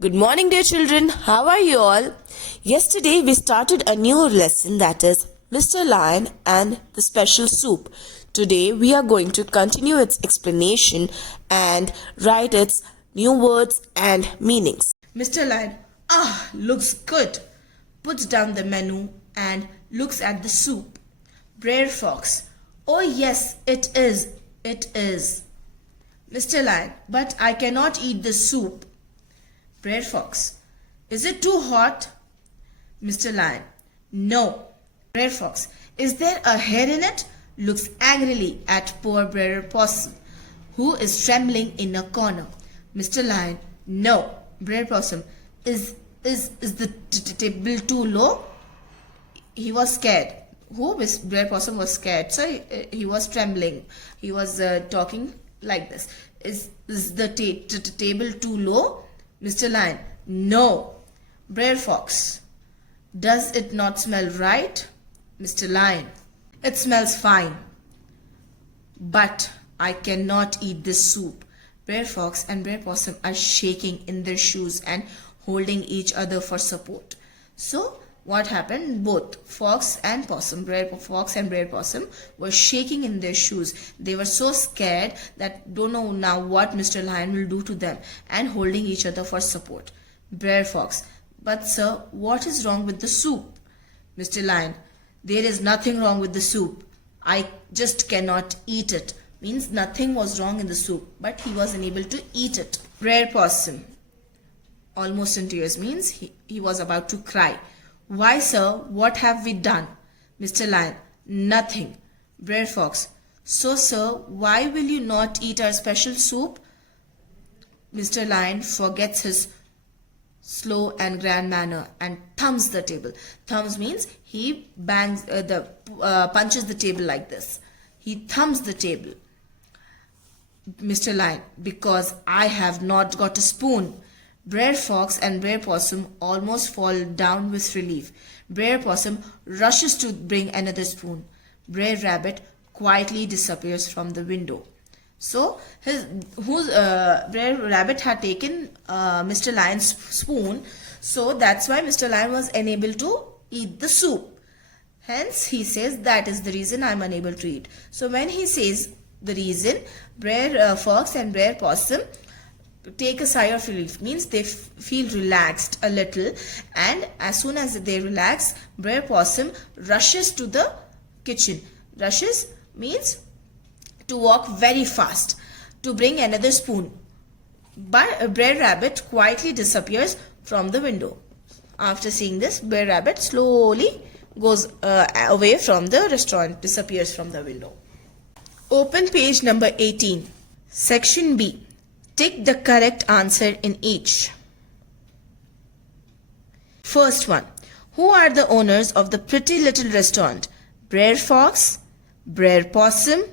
Good morning, dear children. How are you all? Yesterday we started a new lesson, that is Mr. Lion and the Special Soup. Today we are going to continue its explanation and write its new words and meanings. Mr. Lion, looks good. Puts down the menu and looks at the soup. Brer Fox, oh yes, it is. Mr. Lion, but I cannot eat the soup. Brer Fox, is it too hot? Mr. Lion, no. Brer Fox, is there a hair in it? Looks angrily at poor Brer Possum, who is trembling in a corner. Mr. Lion, no. Brer Possum, is the table too low? He was scared. Brer Possum was scared, so he was trembling. He was talking like this. Is the table too low? Mr. Lion, no. Brer Fox, does it not smell right? Mr. Lion, it smells fine, but I cannot eat this soup. Brer Fox and Brer Possum are shaking in their shoes and holding each other for support. So what happened? Both Brer Fox and Brer Possum were shaking in their shoes. They were so scared that don't know now what Mr. Lion will do to them, and holding each other for support. Brer Fox, but sir, what is wrong with the soup? Mr. Lion, there is nothing wrong with the soup. I just cannot eat it. Means nothing was wrong in the soup, but he was unable to eat it. Brer Possum, almost in tears, means he was about to cry. Why, sir, what have we done? Mr. Lion, nothing. Brer Fox, so, sir, why will you not eat our special soup? Mr. Lion forgets his slow and grand manner and thumbs the table. Thumbs means he punches the table like this. He thumbs the table. Mr. Lion, because I have not got a spoon. Brer Fox and Brer Possum almost fall down with relief. Brer Possum rushes to bring another spoon. Brer Rabbit quietly disappears from the window. So, Brer Rabbit had taken Mr. Lion's spoon, so that's why Mr. Lion was unable to eat the soup. Hence, he says that is the reason I am unable to eat. So, when he says the reason, Brer Fox and Brer Possum take a sigh of relief, means they feel relaxed a little, and as soon as they relax, Brer Possum rushes to the kitchen. Rushes means to walk very fast to bring another spoon. But Brer Rabbit quietly disappears from the window. After seeing this, Brer Rabbit slowly goes away from the restaurant, disappears from the window. Open page number 18. Section B. Tick the correct answer in each. First one. Who are the owners of the pretty little restaurant? Brer Fox, Brer Possum,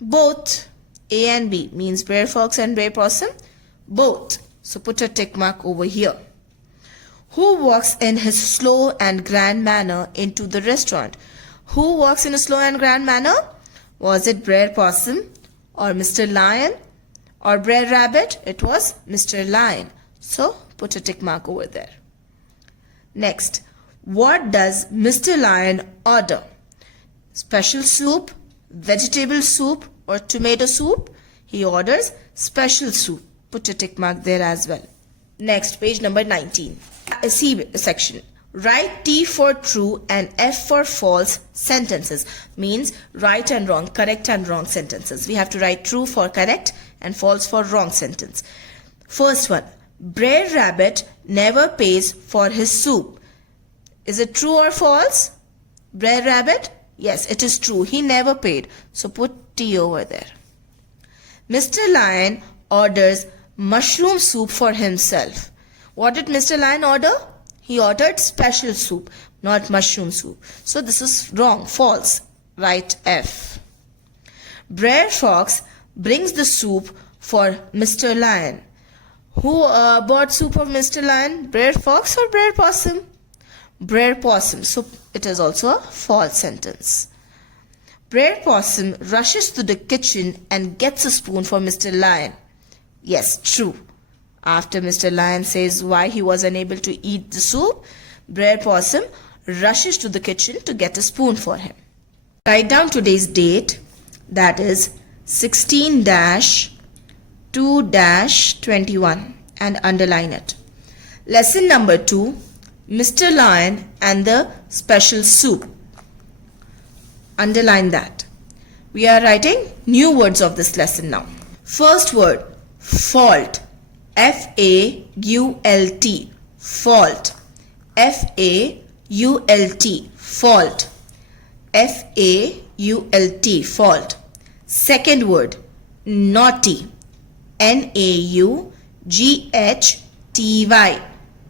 both. A and B means Brer Fox and Brer Possum, both. So put a tick mark over here. Who walks in his slow and grand manner into the restaurant? Who walks in a slow and grand manner? Was it Brer Possum or Mr. Lion or Brer Rabbit? It was Mr. Lion. So put a tick mark over there. Next, what does Mr. Lion order? Special soup, vegetable soup or tomato soup? He orders special soup. Put a tick mark there as well. Next, page number 19. C section. Write T for true and F for false sentences. Means right and wrong, correct and wrong sentences. We have to write true for correct and false for wrong sentence. First one. Brer Rabbit never pays for his soup. Is it true or false? Brer Rabbit? Yes, it is true. He never paid. So put T over there. Mr. Lion orders mushroom soup for himself. What did Mr. Lion order? He ordered special soup, not mushroom soup. So this is wrong, false. Write F. Brer Fox brings the soup for Mr. Lion. Who bought soup for Mr. Lion? Brer Fox or Brer Possum? Brer Possum. So it is also a false sentence. Brer Possum rushes to the kitchen and gets a spoon for Mr. Lion. Yes, true. After Mr. Lion says why he was unable to eat the soup, Brer Possum rushes to the kitchen to get a spoon for him. Write down today's date, that is 16-2-21, and underline it. Lesson number 2, Mr. Lion and the Special Soup. Underline that. We are writing new words of this lesson now. First word, fault. F-A-U-L-T. Fault. F-A-U-L-T. Fault. F-A-U-L-T. Fault. Second word, naughty. N-A-U-G-H-T-Y.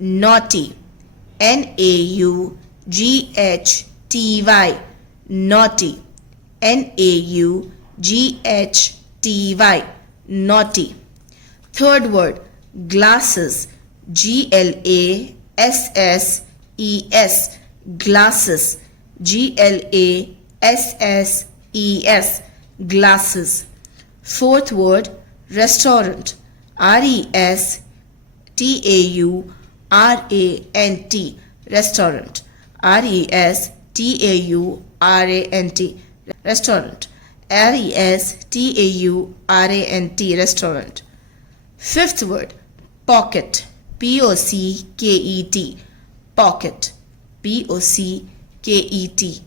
Naughty. N-A-U-G-H-T-Y. Naughty. N-A-U-G-H-T-Y. Naughty. Third word, glasses. G-L-A-S-S-E-S. Glasses. G-L-A-S-S-E-S. Glasses. Fourth word, restaurant. R-E-S-T-A-U-R-A-N-T. Restaurant. R-E-S-T-A-U-R-A-N-T. Restaurant. R-E-S-T-A-U-R-A-N-T. Restaurant. Fifth word, pocket. P-O-C-K-E-T. Pocket. P-O-C-K-E-T.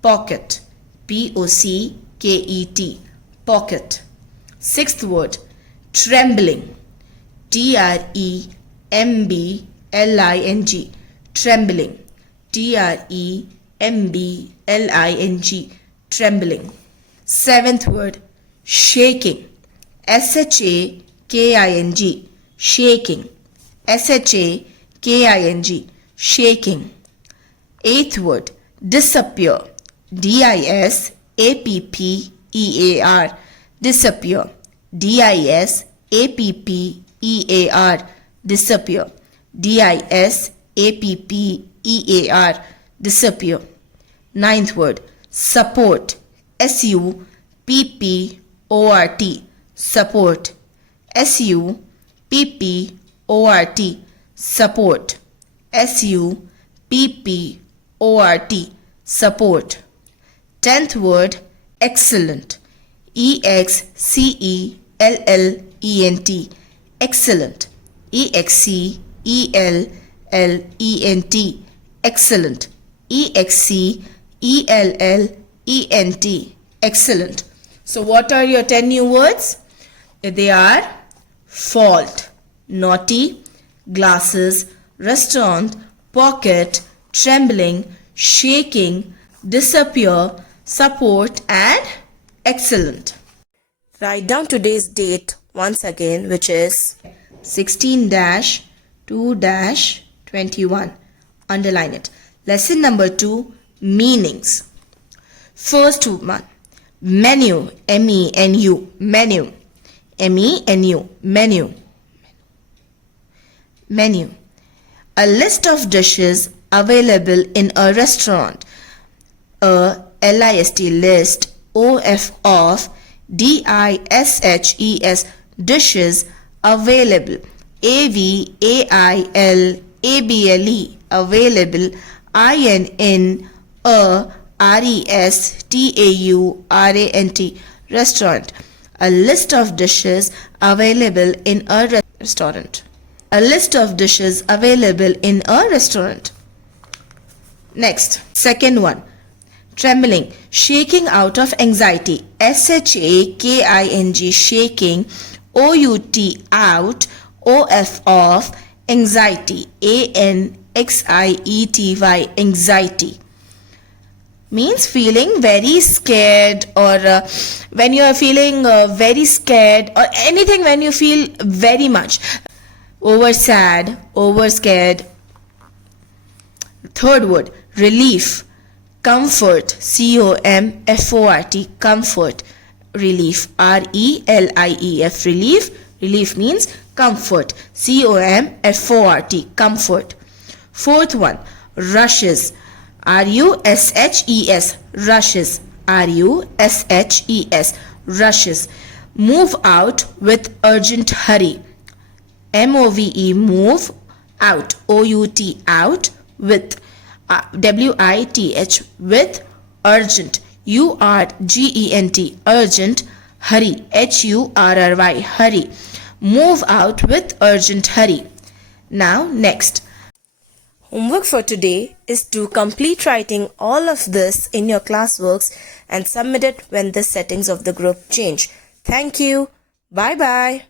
Pocket. P-O-C-K-E-T. Pocket. Sixth word, trembling. T-R-E-M-B-L-I-N-G. Trembling. T-R-E-M-B-L-I-N-G. Trembling. Seventh word, shaking. S-H-A-K-I-N-G. Shaking. S-H-A-K-I-N-G. Shaking. Eighth word, disappear. D-I-S-A-P-P-E-A-R. Disappear. D-I-S-A-P-P-E-A-R. Disappear. D-I-S-A-P-P-E-A-R. Disappear. Ninth word, support. S-U-P-P-O-R-T. Support. S-U-P-P-O-R-T. Support. S-U-P-P-O-R-T. Support. Tenth word, excellent. E-X-C-E-L-L-E-N-T. Excellent. E-X-C-E-L-L-E-N-T. Excellent. E-X-C-E-L-L-E-N-T. Excellent. So what are your 10 new words? They are fault, naughty, glasses, restaurant, pocket, trembling, shaking, disappear, support, and excellent. Write down today's date once again, which is 16-2-21. Underline it. Lesson number 2, meanings. First one, menu. M-E-N-U. Menu. M-E-N-U. Menu. Menu. A list of dishes available in a restaurant. A L-I-S-T list. O-F of D-I-S-H-E-S. Dishes available. A-V-A-I-L-A-B-L-E. Available. I-N-N a R-E-S-T-A-U-R-A-N-T. Restaurant. A list of dishes available in a restaurant. A list of dishes available in a restaurant. Next, second one, trembling, shaking out of anxiety. S-H-A-K-I-N-G, shaking. O-U-T, out. O-F of anxiety. A-N-X-I-E-T-Y, anxiety. Means feeling very scared, or when you are feeling very scared, or anything when you feel very much over sad, over scared. Third word, relief, comfort. C-O-M-F-O-R-T, comfort, relief. R-E-L-I-E-F, relief. Relief means comfort. C-O-M-F-O-R-T, comfort. Fourth one, rushes. R-U-S-H-E-S, rushes. R-U-S-H-E-S, rushes. Move out with urgent hurry. M-O-V-E, move, out, O-U-T, out, with, W-I-T-H, with, urgent, U-R-G-E-N-T, urgent, hurry, H-U-R-R-Y, hurry, move out with urgent hurry. Now next. Homework for today is to complete writing all of this in your classworks and submit it when the settings of the group change. Thank you. Bye bye.